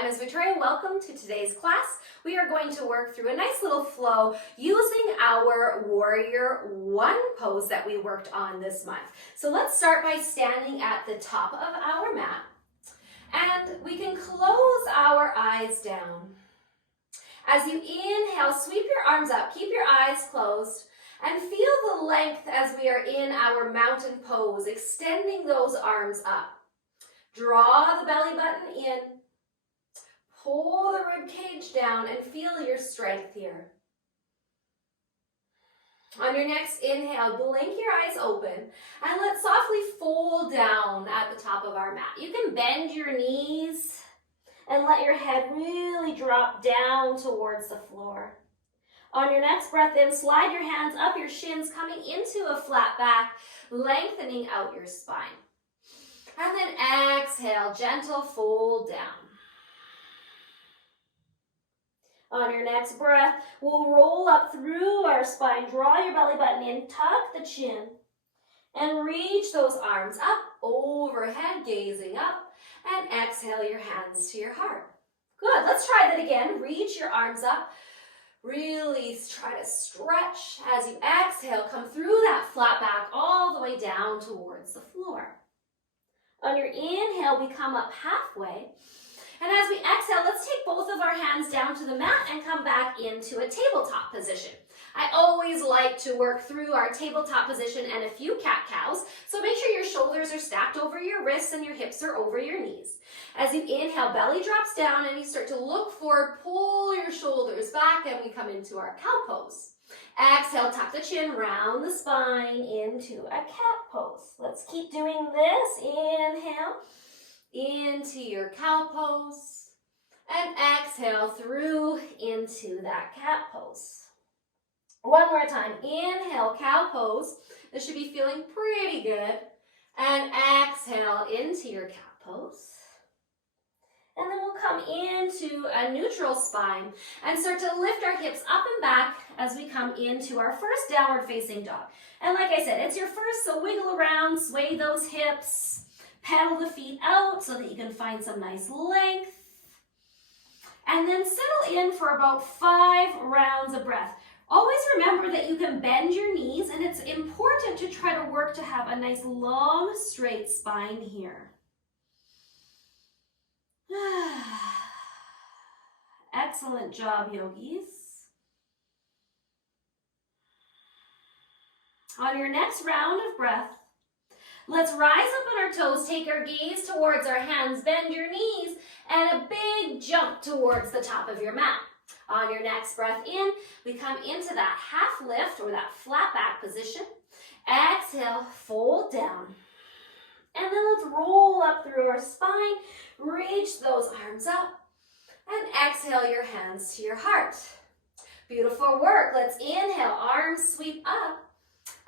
time, as we try and welcome to today's class, we are going to work through a nice little flow using our Warrior One pose that we worked on this month. So let's start by standing at the top of our mat, and we can close our eyes down. As you inhale, sweep your arms up, keep your eyes closed, and feel the length as we are in our mountain pose, extending those arms up. Draw the belly button in, pull the rib cage down, and feel your strength here. On your next inhale, blink your eyes open, and let's softly fold down at the top of our mat. You can bend your knees and let your head really drop down towards the floor. On your next breath in, slide your hands up your shins, coming into a flat back, lengthening out your spine. And then exhale, gentle fold down. On your next breath, we'll roll up through our spine, draw your belly button in, tuck the chin, and reach those arms up, overhead, gazing up, and exhale your hands to your heart. Good, let's try that again. Reach your arms up, really try to stretch. As you exhale, come through that flat back all the way down towards the floor. On your inhale, we come up halfway. And as we exhale, let's take both of our hands down to the mat and come back into a tabletop position. I always like to work through our tabletop position and a few cat-cows, so make sure your shoulders are stacked over your wrists and your hips are over your knees. As you inhale, belly drops down and you start to look forward, pull your shoulders back, and we come into our cow pose. Exhale, tuck the chin, round the spine into a cat pose. Let's keep doing this. Inhale into your cow pose, and exhale through into that cat pose. One more time. Inhale, cow pose. This should be feeling pretty good. And exhale into your cat pose. And then we'll come into a neutral spine and start to lift our hips up and back as we come into our first downward facing dog. And like I said, it's your first, so wiggle around, sway those hips, pedal the feet out so that you can find some nice length. And then settle in for about 5 rounds of breath. Always remember that you can bend your knees, and it's important to try to work to have a nice long straight spine here. Excellent job, yogis. On your next round of breath, let's rise up on our toes, take our gaze towards our hands, bend your knees, and a big jump towards the top of your mat. On your next breath in, we come into that half lift or that flat back position. Exhale, fold down. And then let's roll up through our spine, reach those arms up, and exhale your hands to your heart. Beautiful work. Let's inhale, arms sweep up.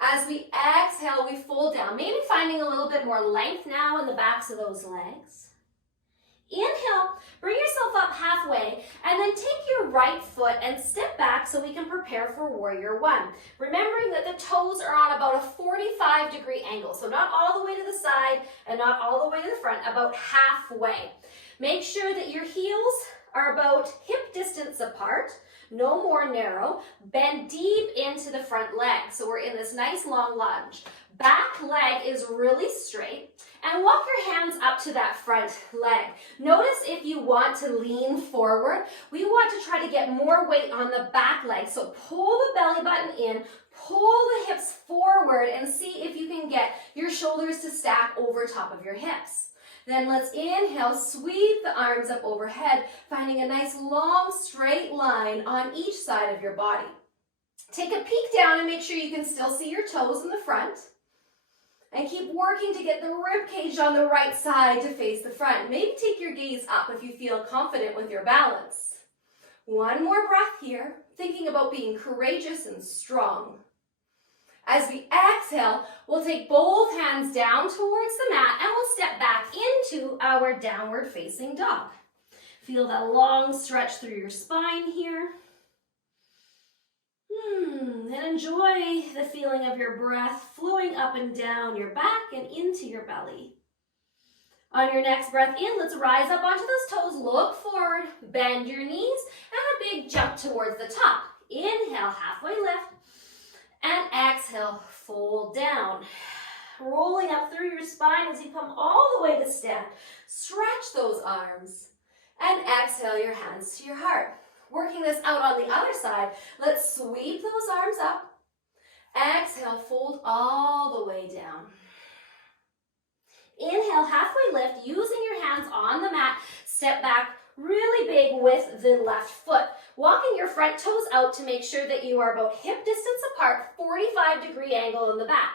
As we exhale, we fold down, maybe finding a little bit more length now in the backs of those legs. Inhale, bring yourself up halfway, and then take your right foot and step back so we can prepare for Warrior One. Remembering that the toes are on about a 45-degree angle, so not all the way to the side and not all the way to the front, about halfway. Make sure that your heels are about hip distance apart, no more narrow. Bend deep into the front leg, so we're in this nice long lunge. Back leg is really straight, and walk your hands up to that front leg. Notice if you want to lean forward, we want to try to get more weight on the back leg. So pull the belly button in, pull the hips forward, and see if you can get your shoulders to stack over top of your hips. Then let's inhale, sweep the arms up overhead, finding a nice long straight line on each side of your body. Take a peek down and make sure you can still see your toes in the front. And keep working to get the rib cage on the right side to face the front. Maybe take your gaze up if you feel confident with your balance. One more breath here, thinking about being courageous and strong. As we exhale, we'll take both hands down towards the mat and we'll step back into our downward facing dog. Feel that long stretch through your spine here. And enjoy the feeling of your breath flowing up and down your back and into your belly. On your next breath in, let's rise up onto those toes, look forward, bend your knees, and a big jump towards the top. Inhale, halfway lift, and exhale, fold down. Rolling up through your spine as you come all the way to stand. Stretch those arms, and exhale your hands to your heart. Working this out on the other side, let's sweep those arms up. Exhale, fold all the way down. Inhale, halfway lift, using your hands on the mat. Step back really big with the left foot. Walking your front toes out to make sure that you are about hip distance apart, 45-degree angle in the back.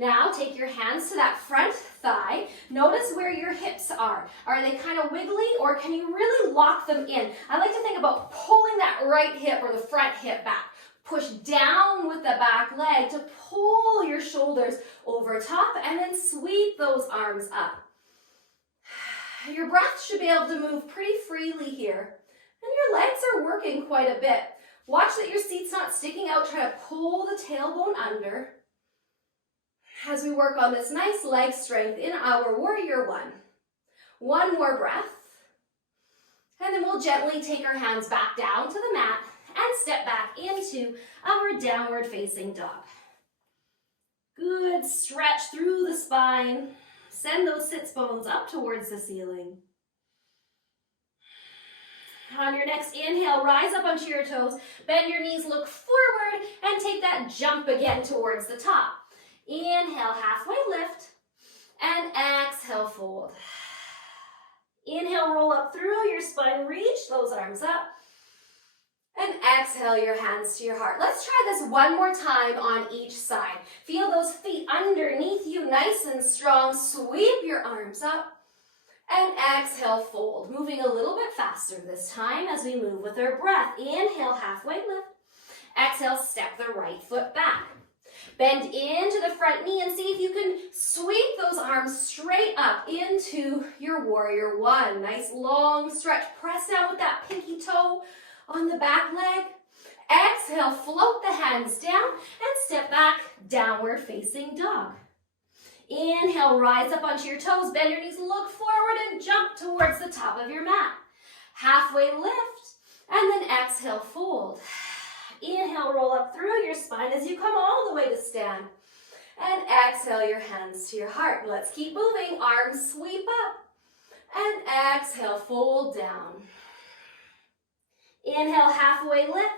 Now take your hands to that front thigh. Notice where your hips are. Are they kind of wiggly, or can you really lock them in? I like to think about pulling that right hip or the front hip back. Push down with the back leg to pull your shoulders over top, and then sweep those arms up. Your breath should be able to move pretty freely here, and your legs are working quite a bit. Watch that your seat's not sticking out. Try to pull the tailbone under as we work on this nice leg strength in our warrior one. One more breath, and then we'll gently take our hands back down to the mat and step back into our downward facing dog. Good stretch through the spine. Send those sits bones up towards the ceiling. On your next inhale, rise up onto your toes, bend your knees, look forward, and take that jump again towards the top. Inhale, halfway lift, and exhale, fold. Inhale, roll up through your spine, reach those arms up, and exhale your hands to your heart. Let's try this one more time on each side. Feel those feet underneath you, nice and strong. Sweep your arms up, and exhale, fold. Moving a little bit faster this time as we move with our breath. Inhale, halfway lift. Exhale, step the right foot back. Bend into the front knee and see if you can sweep those arms straight up into your warrior one. Nice long stretch. Press down with that pinky toe on the back leg. Exhale, float the hands down and step back, downward facing dog. Inhale, rise up onto your toes, bend your knees, look forward and jump towards the top of your mat. Halfway lift, and then exhale, fold. Inhale, roll up through your spine as you come all the way to stand. And exhale your hands to your heart. Let's keep moving. Arms sweep up. And exhale, fold down. Inhale, halfway lift.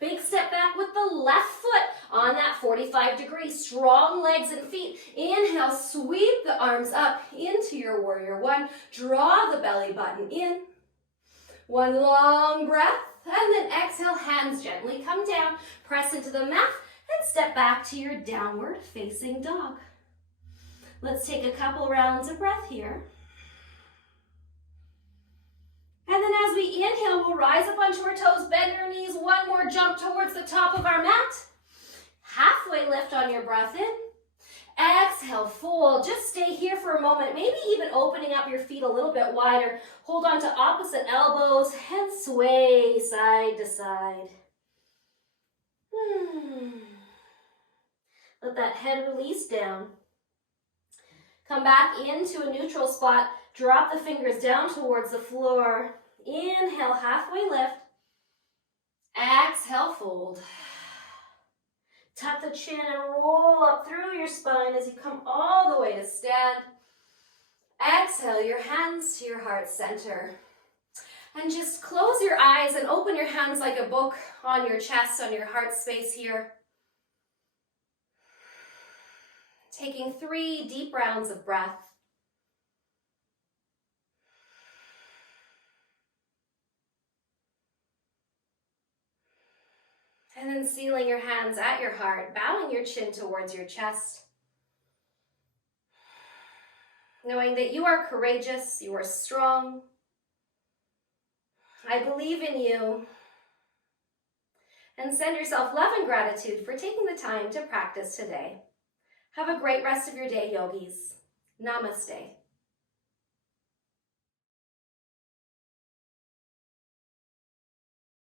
Big step back with the left foot on that 45-degree. Strong legs and feet. Inhale, sweep the arms up into your warrior one. Draw the belly button in. One long breath. And then exhale, hands gently come down. Press into the mat and step back to your downward facing dog. Let's take a couple rounds of breath here. And then as we inhale, we'll rise up onto our toes, bend our knees, one more jump towards the top of our mat. Halfway lift on your breath in. Exhale, fold. Just stay here for a moment, maybe even opening up your feet a little bit wider. Hold on to opposite elbows and sway side to side. Let that head release down. Come back into a neutral spot. Drop the fingers down towards the floor. Inhale, halfway lift. Exhale, fold. Tuck the chin and roll up through your spine as you come all the way to stand. Exhale your hands to your heart center. And just close your eyes and open your hands like a book on your chest, on your heart space here. Taking 3 deep rounds of breath. And then sealing your hands at your heart, bowing your chin towards your chest. Knowing that you are courageous, you are strong. I believe in you. And send yourself love and gratitude for taking the time to practice today. Have a great rest of your day, yogis. Namaste.